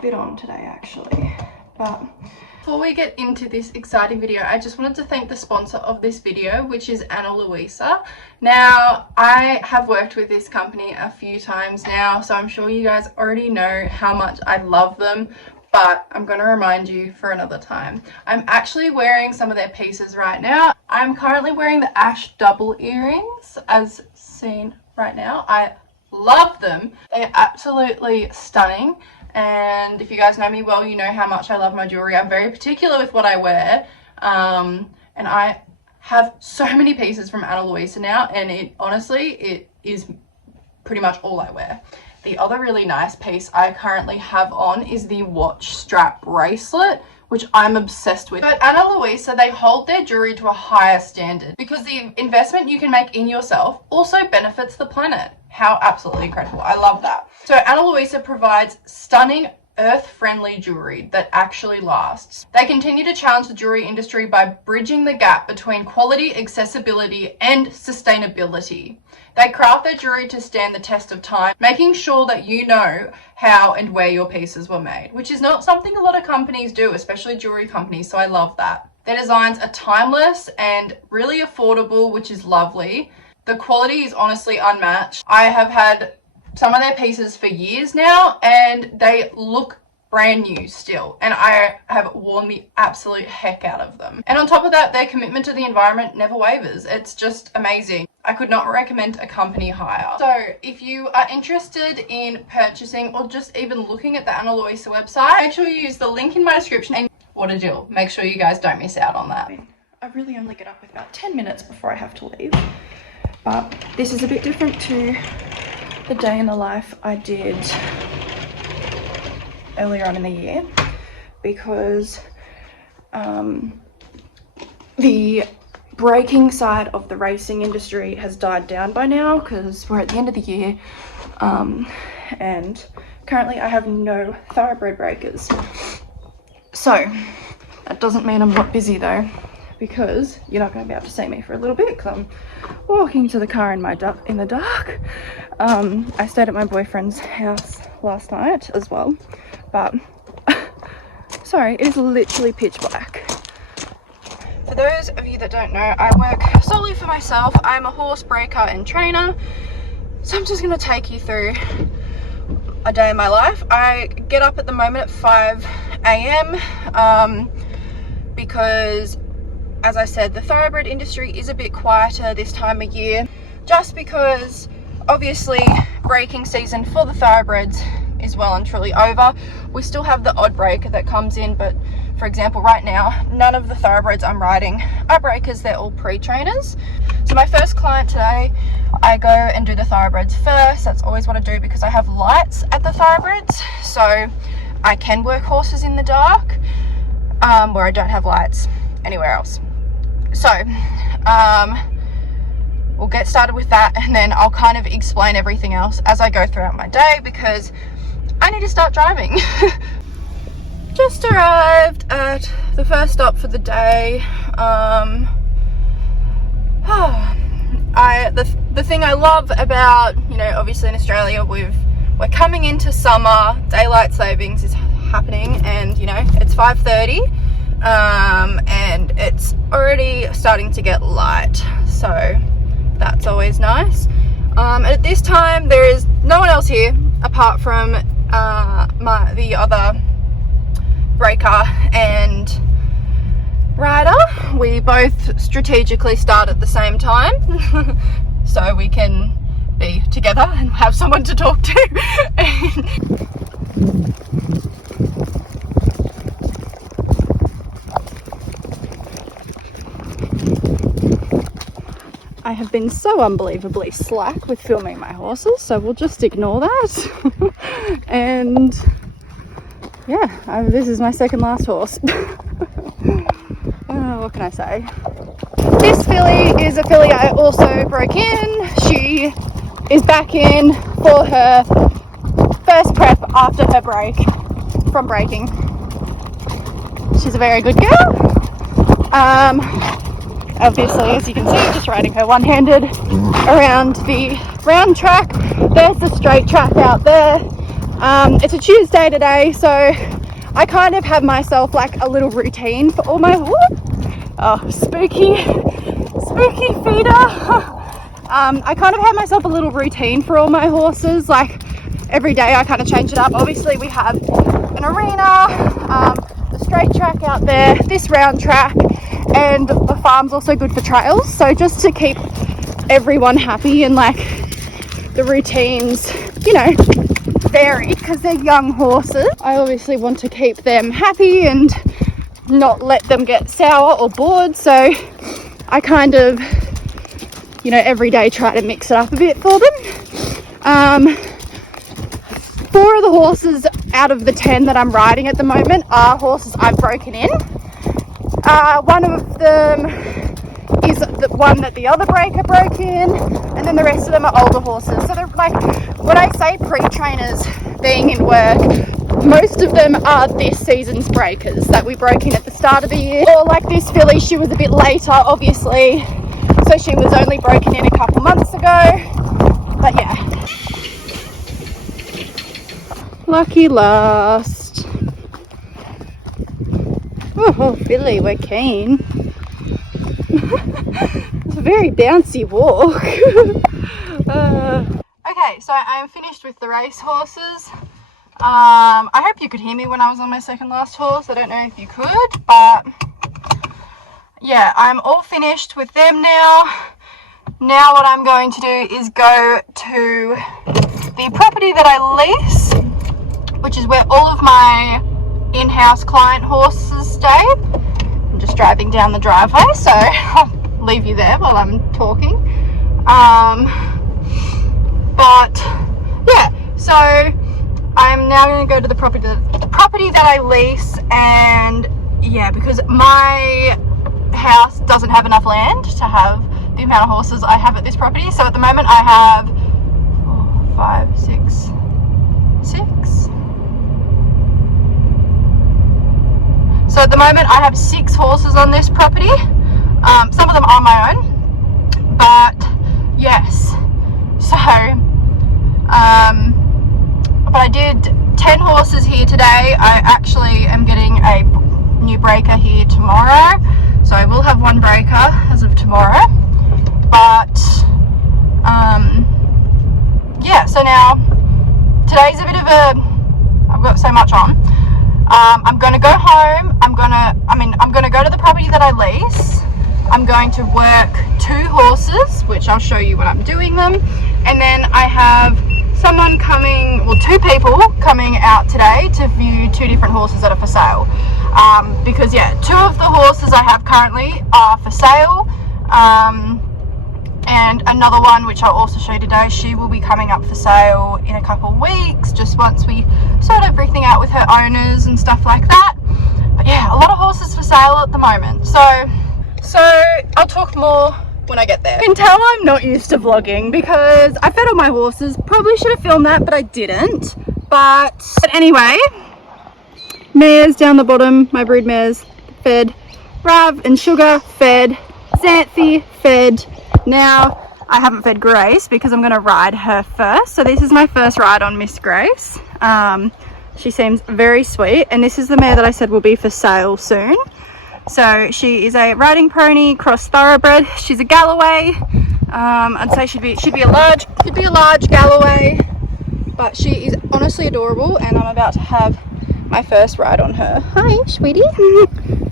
a bit on today actually. But before we get into this exciting video, I just wanted to thank the sponsor of this video, which is Ana Luisa. Now, I have worked with this company a few times now, so I'm sure you guys already know how much I love them, but I'm going to remind you for another time. I'm actually wearing some of their pieces right now. I'm currently wearing the Ash double earrings, as seen right now. I love them. They're absolutely stunning. And if you guys know me well, you know how much I love my jewelry. I'm very particular with what I wear, and I have so many pieces from Ana Luisa now, and it is pretty much all I wear. The other really nice piece I currently have on is the watch strap bracelet, which I'm obsessed with. But Ana Luisa, they hold their jewelry to a higher standard because the investment you can make in yourself also benefits the planet. How absolutely incredible. I love that. So Ana Luisa provides stunning earth-friendly jewelry that actually lasts. They continue to challenge the jewelry industry by bridging the gap between quality, accessibility, and sustainability. They craft their jewelry to stand the test of time, making sure that you know how and where your pieces were made, which is not something a lot of companies do, especially jewelry companies, so I love that. Their designs are timeless and really affordable, which is lovely. The quality is honestly unmatched. I have had some of their pieces for years now, and they look brand new still, and I have worn the absolute heck out of them. And on top of that, their commitment to the environment never wavers. It's just amazing. I could not recommend a company higher. So if you are interested in purchasing or just even looking at the Ana Luisa website, make sure you use the link in my description. And what a deal. Make sure you guys don't miss out on that. I really only get up with about 10 minutes before I have to leave, but this is a bit different to the day in the life I did earlier on in the year, because the breaking side of the racing industry has died down by now, because we're at the end of the year, and currently I have no thoroughbred breakers. So that doesn't mean I'm not busy though, because you're not going to be able to see me for a little bit because I'm walking to the car in the dark. I stayed at my boyfriend's house last night as well, but sorry, it is literally pitch black. For those of you that don't know, I work solely for myself. I'm a horse breaker and trainer, so I'm just going to take you through a day in my life. I get up at the moment at 5 a.m. Because, as I said, the thoroughbred industry is a bit quieter this time of year, just because obviously breaking season for the thoroughbreds is well and truly over. We still have the odd breaker that comes in, but for example right now none of the thoroughbreds I'm riding are breakers, they're all pre-trainers. So my first client today, I go and do the thoroughbreds first. That's always what I do because I have lights at the thoroughbreds, so I can work horses in the dark where I don't have lights anywhere else. So we'll get started with that, and then I'll kind of explain everything else as I go throughout my day, because I need to start driving. Just arrived at the first stop for the day. The thing I love about, obviously in Australia we're coming into summer, daylight savings is happening, and it's 5:30. And it's already starting to get light, so that's always nice. At this time there is no one else here apart from the other breaker and rider. We both strategically start at the same time so we can be together and have someone to talk to. I have been so unbelievably slack with filming my horses, so we'll just ignore that. And yeah, this is my second last horse. What can I say? This filly is a filly I also broke in. She is back in for her first prep after her break from breaking. She's a very good girl. Obviously, as you can see, just riding her one-handed around the round track. There's the straight track out there. It's a Tuesday today, so I kind of have myself like a little routine for all my spooky feeder. I kind of have myself a little routine for all my horses. Like every day I kind of change it up. Obviously we have an arena, the straight track out there, this round track, and the farm's also good for trails. So just to keep everyone happy and like the routines, you know, varied because they're young horses. I obviously want to keep them happy and not let them get sour or bored. So I kind of, you know, every day try to mix it up a bit for them. 4 of the horses out of the 10 that I'm riding at the moment are horses I've broken in. One of them is the one that the other breaker broke in, and then the rest of them are older horses. So they're like, when I say pre-trainers being in work, most of them are this season's breakers that we broke in at the start of the year. Or like this filly, she was a bit later obviously, so she was only broken in a couple months ago. But yeah, lucky last. Oh filly, we're keen. It's a very bouncy walk. Okay, so I'm finished with the race horses. I hope you could hear me when I was on my second last horse. I don't know if you could, but yeah, I'm all finished with them now. Now what I'm going to do is go to the property that I lease, which is where all of my in-house client horses stay. I'm just driving down the driveway, so I'll leave you there while I'm talking. But yeah, so I'm now going to go to the property that I lease, and yeah, because my house doesn't have enough land to have the amount of horses I have at this property. So at the moment I have 4, 5, 6. So at the moment I have 6 horses on this property. Some of them are my own, but yes. So, but I did 10 horses here today. I actually am getting a new breaker here tomorrow, so I will have 1 breaker as of tomorrow. But yeah, so now today's a bit of a, I've got so much on. I'm going to go home. I'm going to go to the property that I lease. I'm going to work 2 horses, which I'll show you when I'm doing them. And then I have someone coming, well, 2 people coming out today to view 2 different horses that are for sale. Because yeah, 2 of the horses I have currently are for sale. And another one, which I'll also show you today, she will be coming up for sale in a couple of weeks, just once we sort everything out with her owners and stuff like that. But yeah, a lot of horses for sale at the moment. So I'll talk more when I get there. You can tell I'm not used to vlogging because I fed all my horses. Probably should have filmed that, but I didn't. But anyway, mares down the bottom, my brood mares fed, Rav and Sugar fed, Xanthi fed. Now I haven't fed Grace because I'm going to ride her first. So this is my first ride on Miss Grace. She seems very sweet, and this is the mare that I said will be for sale soon. So she is a riding pony cross thoroughbred. She's a Galloway. I'd say she'd be a large Galloway, but she is honestly adorable, and I'm about to have my first ride on her. Hi, sweetie.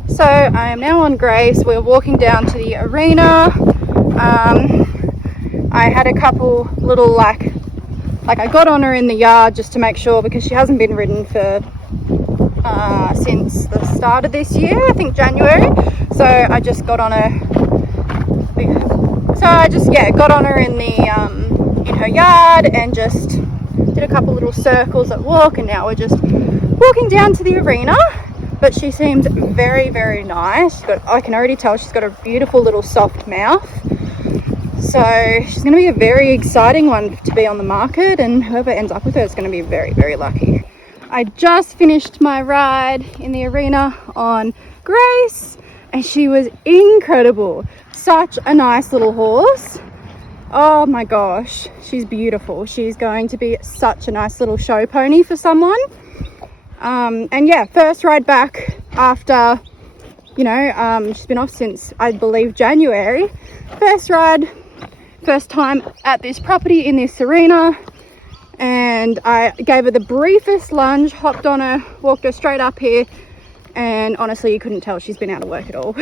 So I am now on Grace. We're walking down to the arena. I had a couple little like I got on her in the yard just to make sure, because she hasn't been ridden for since the start of this year, I think January. So I just got on her. Got on her in the in her yard and just did a couple little circles at walk, and now we're just walking down to the arena. But she seems very, very nice. I can already tell she's got a beautiful little soft mouth. So she's going to be a very exciting one to be on the market, and whoever ends up with her is going to be very, very lucky. I just finished my ride in the arena on Grace, and she was incredible. Such a nice little horse. Oh my gosh, she's beautiful. She's going to be such a nice little show pony for someone. And yeah, first ride back after, you know, she's been off since I believe January. First ride, first time at this property in this arena, and I gave her the briefest lunge, hopped on her, walked her straight up here, and honestly you couldn't tell she's been out of work at all.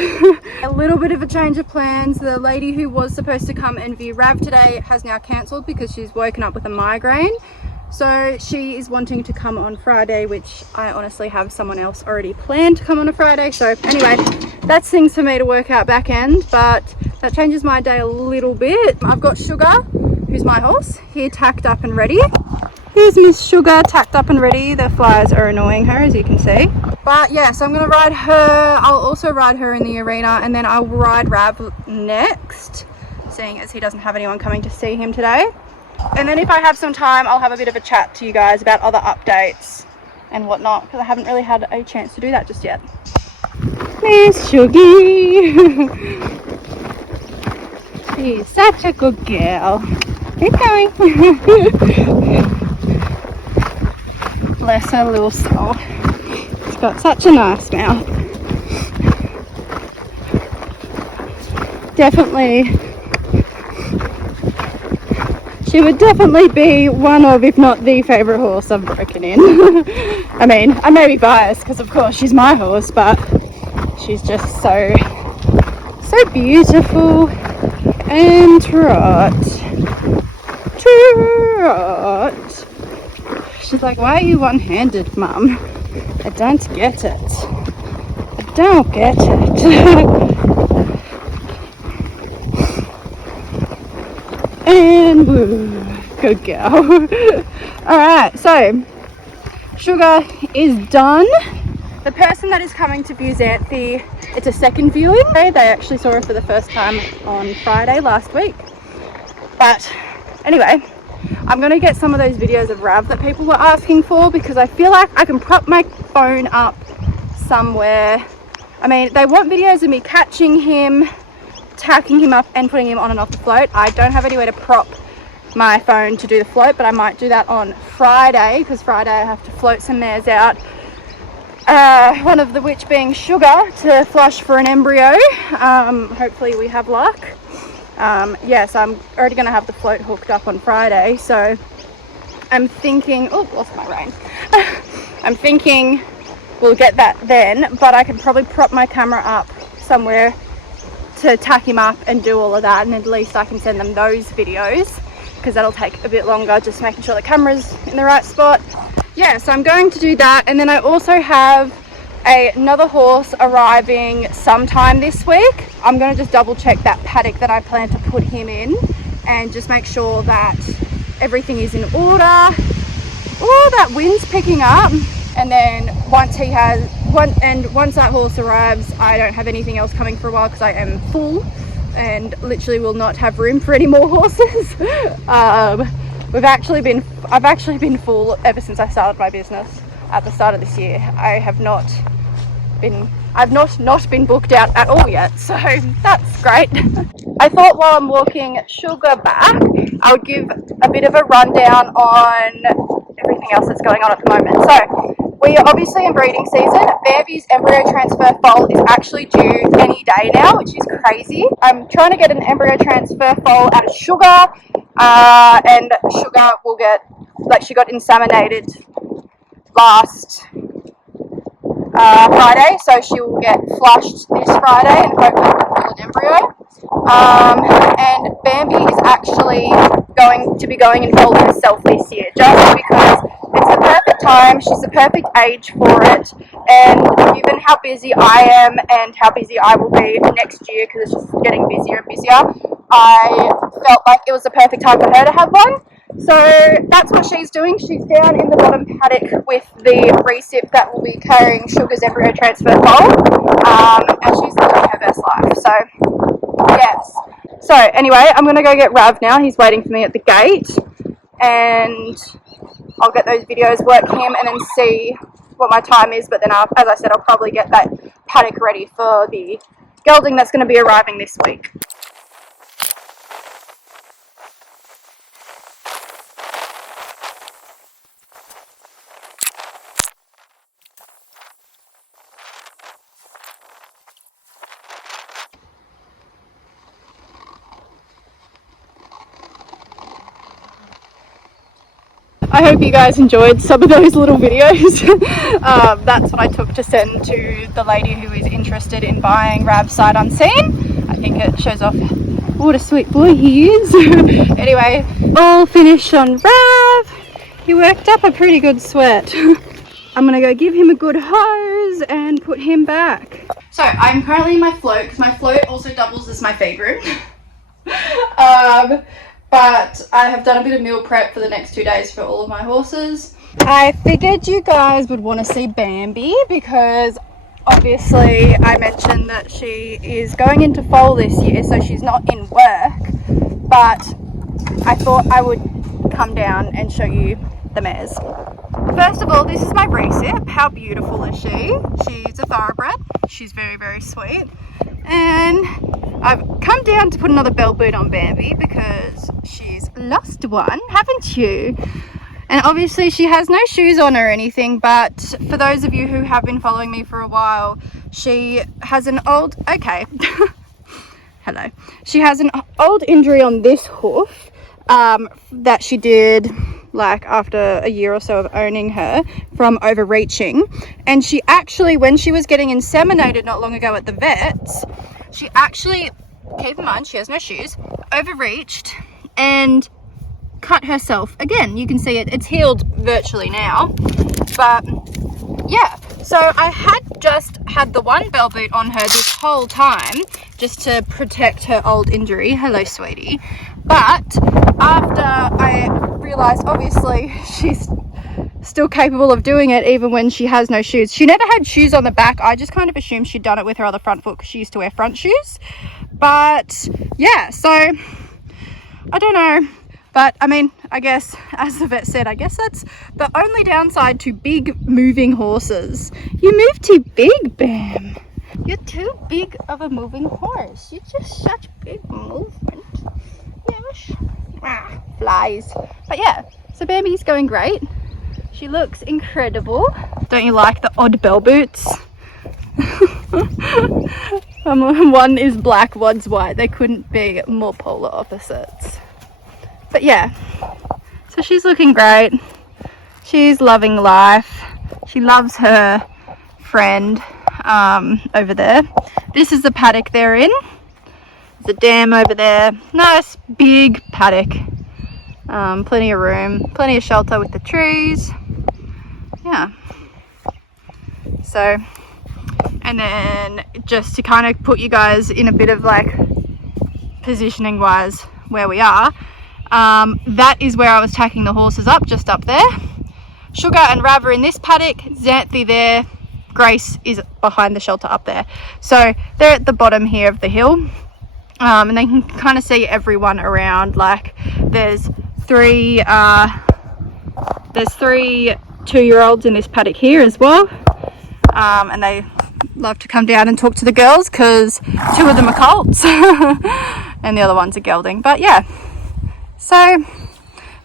A little bit of a change of plans. The lady who was supposed to come and view Rav today has now cancelled because she's woken up with a migraine, so she is wanting to come on Friday, which I honestly have someone else already planned to come on a Friday. So anyway, that's things for me to work out back end, but that changes my day a little bit. I've got Sugar, who's my horse, here tacked up and ready. Here's Miss Sugar tacked up and ready. The flies are annoying her, as you can see. But yeah, so I'm gonna ride her. I'll also ride her in the arena, and then I'll ride Rav next, seeing as he doesn't have anyone coming to see him today. And then if I have some time, I'll have a bit of a chat to you guys about other updates and whatnot, because I haven't really had a chance to do that just yet. Miss Shuggy. She's such a good girl. Keep going. Bless her little soul. She's got such a nice mouth. Definitely, she would definitely be one of, if not the favourite horse I've broken in. I mean, I may be biased because of course she's my horse, but she's just so beautiful and trot. She's like, why are you one-handed, Mum? I don't get it. I don't get it. And woo, good girl. Alright, so Sugar is done. The person that is coming to view Xanthi, it's a second viewing. They actually saw her for the first time on Friday last week. But anyway, I'm going to get some of those videos of Rav that people were asking for, because I feel like I can prop my phone up somewhere. I mean, they want videos of me catching him, tacking him up and putting him on and off the float. I don't have anywhere to prop my phone to do the float, but I might do that on Friday, because Friday I have to float some mares out. One of the which being Sugar, to flush for an embryo. Hopefully we have luck. Yes, I'm already going to have the float hooked up on Friday, so I'm thinking, oh, lost my rein. I'm thinking we'll get that then, but I can probably prop my camera up somewhere to tack him up and do all of that, and at least I can send them those videos, because that'll take a bit longer, just making sure the camera's in the right spot. Yeah, so I'm going to do that, and then I also have another horse arriving sometime this week. I'm going to just double check that paddock that I plan to put him in, and just make sure that everything is in order. Oh, that wind's picking up. And then once that horse arrives, I don't have anything else coming for a while, because I am full and literally will not have room for any more horses. I've actually been full ever since I started my business at the start of this year. I've not been booked out at all yet, so that's great. I thought while I'm walking Sugar back, I would give a bit of a rundown on everything else that's going on at the moment. So we are obviously in breeding season. Bambi's embryo transfer foal is actually due any day now, which is crazy. I'm trying to get an embryo transfer foal out of Sugar, and Sugar will get, like, she got inseminated last Friday, so she will get flushed this Friday and hopefully pull an embryo. And Bambi is actually going to be going in foal herself this year, just because it's the perfect time. She's the perfect age for it, and given how busy I am and how busy I will be next year, because it's just getting busier and busier, I felt like it was the perfect time for her to have one. So that's what she's doing. She's down in the bottom paddock with the recip that will be carrying Sugar's embryo transfer foal, and she's living her best life. So yes. So anyway, I'm going to go get Rav now. He's waiting for me at the gate, and I'll get those videos, work him, and then see what my time is. But then, as I said, I'll probably get that paddock ready for the gelding that's going to be arriving this week. I hope you guys enjoyed some of those little videos. That's what I took to send to the lady who is interested in buying Rav sight unseen. I think it shows off what a sweet boy he is. Anyway, all finished on Rav. He worked up a pretty good sweat. I'm gonna go give him a good hose and put him back. So I'm currently in my float because my float also doubles as my feed room. But I have done a bit of meal prep for the next 2 days for all of my horses. I figured you guys would want to see Bambi because obviously I mentioned that she is going into foal this year, so she's not in work, but I thought I would come down and show you the mares. First of all, this is my recip. How beautiful is she? She's a thoroughbred. She's very, very sweet. And I've come down to put another bell boot on Bambi because she's lost one, haven't you? And obviously she has no shoes on or anything, but for those of you who have been following me for a while, she has an old, hello. She has an old injury on this hoof that she did like after a year or so of owning her from overreaching. And she actually, when she was getting inseminated not long ago at the vets, she actually, keep in mind she has no shoes, overreached and cut herself again. You can see it's healed virtually now, but yeah. So I had just had the one bell boot on her this whole time just to protect her old injury. Hello, sweetie. But after I realized obviously she's still capable of doing it even when she has no shoes. She never had shoes on the back. I just kind of assumed she'd done it with her other front foot because she used to wear front shoes. But yeah, so I don't know. But I mean, I guess, as the vet said, I guess that's the only downside to big moving horses. You move too big, Bam. You're too big of a moving horse. You're just such big movement. Yes. Ah, flies. But yeah, so Bambi's going great. She looks incredible. Don't you like the odd bell boots? One is black, one's white. They couldn't be more polar opposites. But yeah, so she's looking great. She's loving life. She loves her friend over there. This is the paddock they're in. There's a dam over there. Nice big paddock. Plenty of room, plenty of shelter with the trees. Yeah. So, and then just to kind of put you guys in a bit of like positioning wise where we are, that is where I was tacking the horses up, just up there. Sugar and Rav are in this paddock, Xanthi there, Grace is behind the shelter up there. So they're at the bottom here of the hill, and they can kind of see everyone around. Like there's three 2-year-olds in this paddock here as well, and they love to come down and talk to the girls because 2 of them are colts and the other one's a gelding. But yeah, so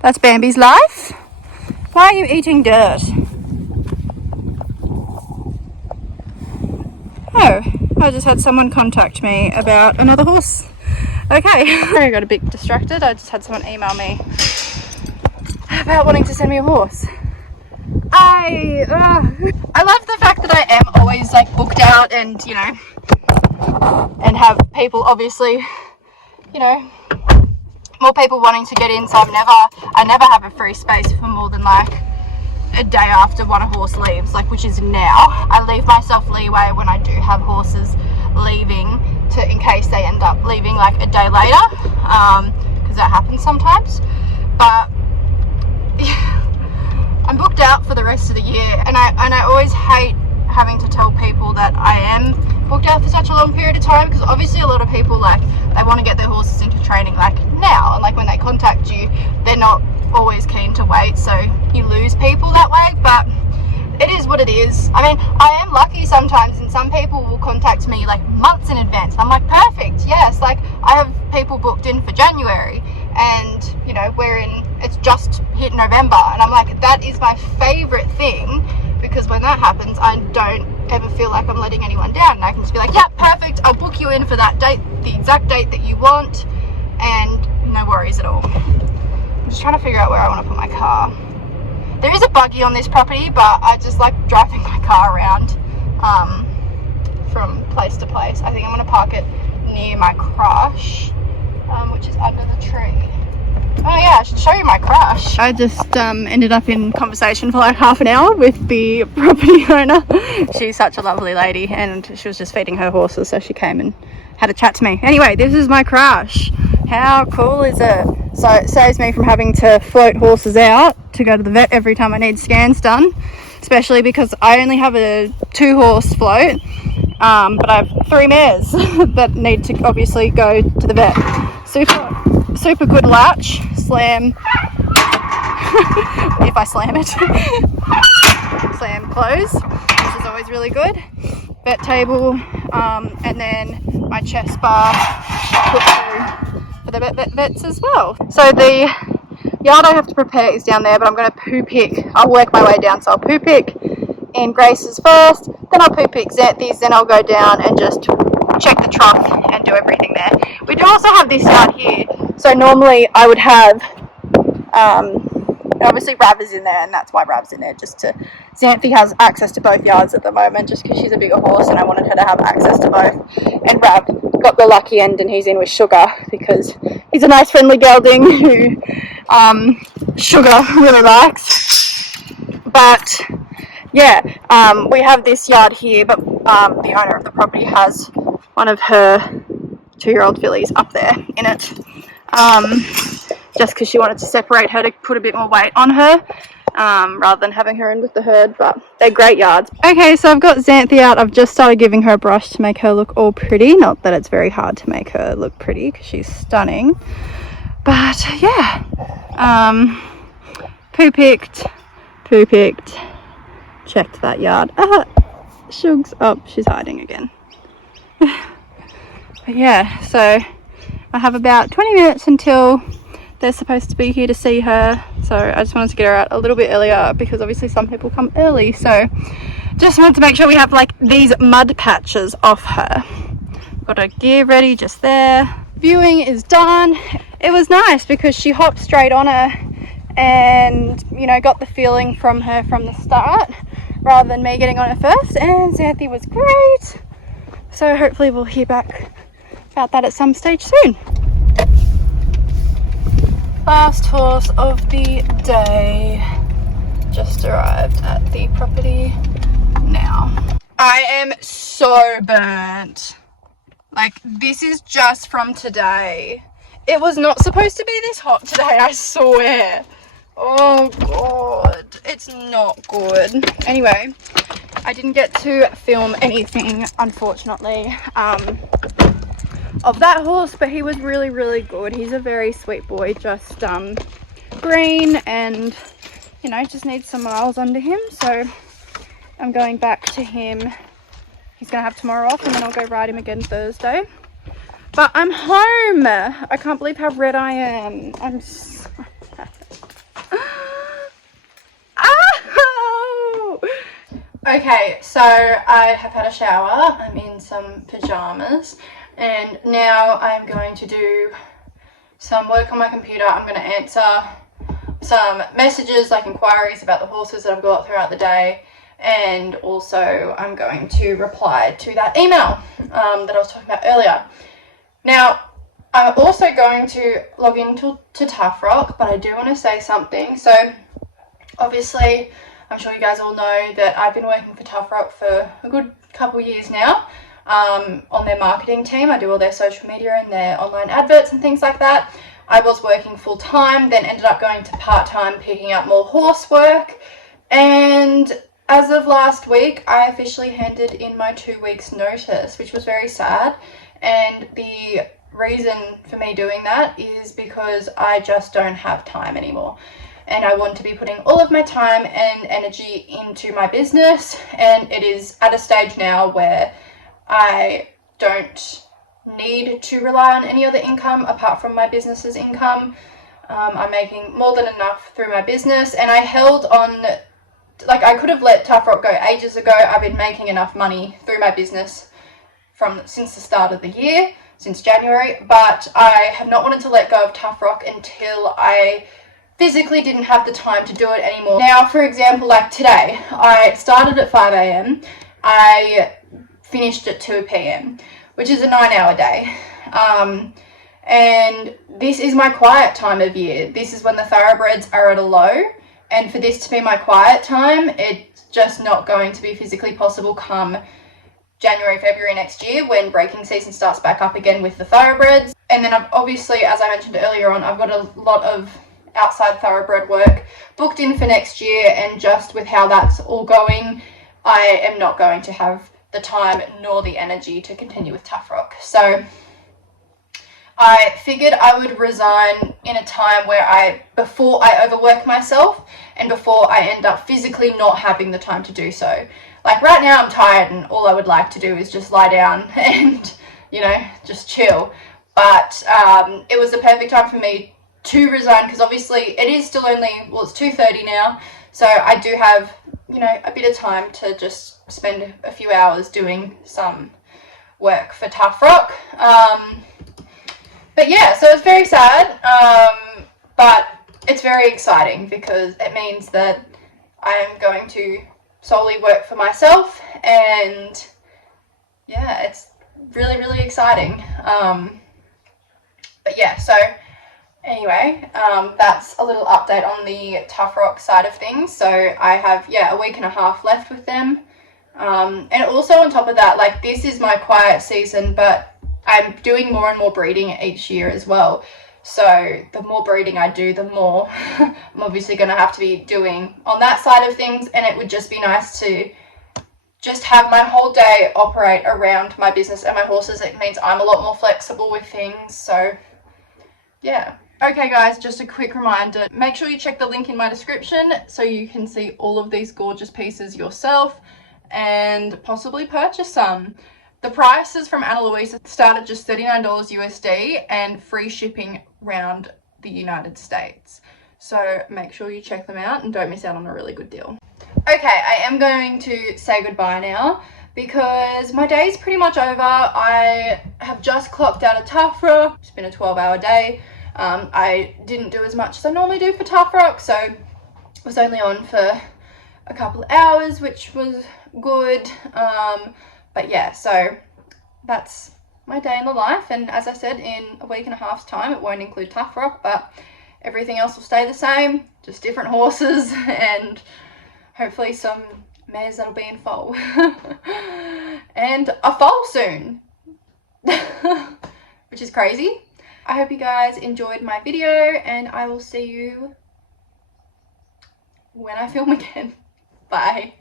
that's Bambi's life. Why are you eating dirt? Oh, I just had someone contact me about another horse. Okay, I got a bit distracted. I just had someone email me about wanting to send me a horse. I love the fact that I am always like booked out and, you know, and have people obviously, you know, more people wanting to get in, so I never have a free space for more than like a day after one horse leaves, like which is now. I leave myself leeway when I do have horses leaving in case they end up leaving like a day later, because that happens sometimes. But yeah, I'm booked out for the rest of the year, and I always hate having to tell people that I am booked out for such a long period of time, because obviously a lot of people like they want to get their horses into training like now, and like when they contact you they're not always keen to wait, so you lose people that way. But it is what it is. I mean, I am lucky sometimes, and some people will contact me like months in advance. I'm like, perfect, yes. Like I have people booked in for January, and you know, it's just hit November, and I'm like, that is my favorite thing, because when that happens I don't ever feel like I'm letting anyone down, and I can just be like, yeah, perfect, I'll book you in for that date, the exact date that you want, and no worries at all. I'm just trying to figure out where I want to put my car. There is a buggy on this property, but I just like driving my car around from place to place. I think I'm going to park it near my crush, which is under the tree. Oh yeah, I should show you my crush. I just ended up in conversation for like half an hour with the property owner. She's such a lovely lady, and she was just feeding her horses, so she came and had a chat to me. Anyway, this is my crush. How cool is it? So it saves me from having to float horses out to go to the vet every time I need scans done, especially because I only have a 2-horse float, but I have 3 mares that need to obviously go to the vet. Super good latch, slam, if I slam it, slam close, which is always really good. Vet table, and then my chest bar put through for the vets as well. So the yard I have to prepare is down there, but I'm going to poo pick. I'll work my way down, so I'll poo pick in Grace's first, then I'll poo pick Xanthi's, then I'll go down and just check the trough and do everything there. We do also have this yard here, so normally I would have obviously Rav is in there, and that's why Rav's in there, just to Xanthi has access to both yards at the moment just because she's a bigger horse and I wanted her to have access to both. And Rav got the lucky end and he's in with Sugar because he's a nice friendly gelding who Sugar really likes. But yeah, we have this yard here, but the owner of the property has one of her 2-year-old fillies up there in it, just because she wanted to separate her to put a bit more weight on her, rather than having her in with the herd. But they're great yards. Okay, so I've got Xanthi out. I've just started giving her a brush to make her look all pretty. Not that it's very hard to make her look pretty because she's stunning, but yeah, poo picked, checked that yard. Shug's up, she's hiding again. But yeah, so I have about 20 minutes until they're supposed to be here to see her, so I just wanted to get her out a little bit earlier because obviously some people come early, so just wanted to make sure we have like these mud patches off her. Got her gear ready just there. Viewing is done. It was nice because she hopped straight on her and, you know, got the feeling from her from the start rather than me getting on her first, and Xanthi was great, so hopefully we'll hear back about that at some stage soon. Last horse of the day just arrived at the property now. I am so burnt. Like, this is just from today. It was not supposed to be this hot today, I swear. Oh god, it's not good. Anyway, I didn't get to film anything, unfortunately, of that horse, but he was really good. He's a very sweet boy, just green, and you know, just needs some miles under him, so I'm going back to him. He's gonna have tomorrow off, and then I'll go ride him again Thursday. But I'm home. I can't believe how red I am. I'm so okay, so I have had a shower. I'm in some pajamas, and now I'm going to do some work on my computer. I'm going to answer some messages, like inquiries about the horses that I've got throughout the day, and also I'm going to reply to that email that I was talking about earlier. Now, I'm also going to log into TuffRock, but I do want to say something. So obviously, I'm sure you guys all know that I've been working for TuffRock for a good couple years now, on their marketing team. I do all their social media and their online adverts and things like that. I was working full time, then ended up going to part time, picking up more horse work, and as of last week, I officially handed in my 2 weeks notice, which was very sad. And the reason for me doing that is because I just don't have time anymore. And I want to be putting all of my time and energy into my business. And it is at a stage now where I don't need to rely on any other income apart from my business's income. I'm making more than enough through my business. And I held on, like, I could have let TuffRock go ages ago. I've been making enough money through my business since the start of the year, since January, but I have not wanted to let go of TuffRock until I physically didn't have the time to do it anymore. Now, for example, like today, I started at 5 a.m. I finished at 2 p.m, which is a 9-hour day. And this is my quiet time of year. This is when the thoroughbreds are at a low, and for this to be my quiet time, it's just not going to be physically possible come January, February next year when breaking season starts back up again with the thoroughbreds. And then I've obviously, as I mentioned earlier on, I've got a lot of outside thoroughbred work booked in for next year, and just with how that's all going, I am not going to have the time nor the energy to continue with TuffRock. So I figured I would resign in a time where before I overwork myself and before I end up physically not having the time to do so. Like right now I'm tired and all I would like to do is just lie down and, you know, just chill. But it was the perfect time for me to resign, because obviously it is still only, well, it's 2:30 now. So I do have, you know, a bit of time to just spend a few hours doing some work for TuffRock. But yeah, so it's very sad, but it's very exciting because it means that I am going to solely work for myself, and yeah, it's really, really exciting. But yeah, so anyway, that's a little update on the TuffRock side of things. So I have, yeah, a week and a half left with them. And also on top of that, like, this is my quiet season, but I'm doing more and more breeding each year as well. So the more breeding I do, the more I'm obviously going to have to be doing on that side of things. And it would just be nice to just have my whole day operate around my business and my horses. It means I'm a lot more flexible with things. So yeah. Okay guys, just a quick reminder, make sure you check the link in my description so you can see all of these gorgeous pieces yourself and possibly purchase some. The prices from Ana Luisa start at just $39 USD and free shipping around the United States. So make sure you check them out and don't miss out on a really good deal. Okay, I am going to say goodbye now because my day is pretty much over. I have just clocked out of TuffRock. It's been a 12-hour day. I didn't do as much as I normally do for TuffRock, so I was only on for a couple of hours, which was good. But yeah, so that's my day in the life, and as I said, in a week and a half's time, it won't include TuffRock, but everything else will stay the same, just different horses, and hopefully some mares that'll be in foal. And a foal soon, which is crazy. I hope you guys enjoyed my video, and I will see you when I film again. Bye.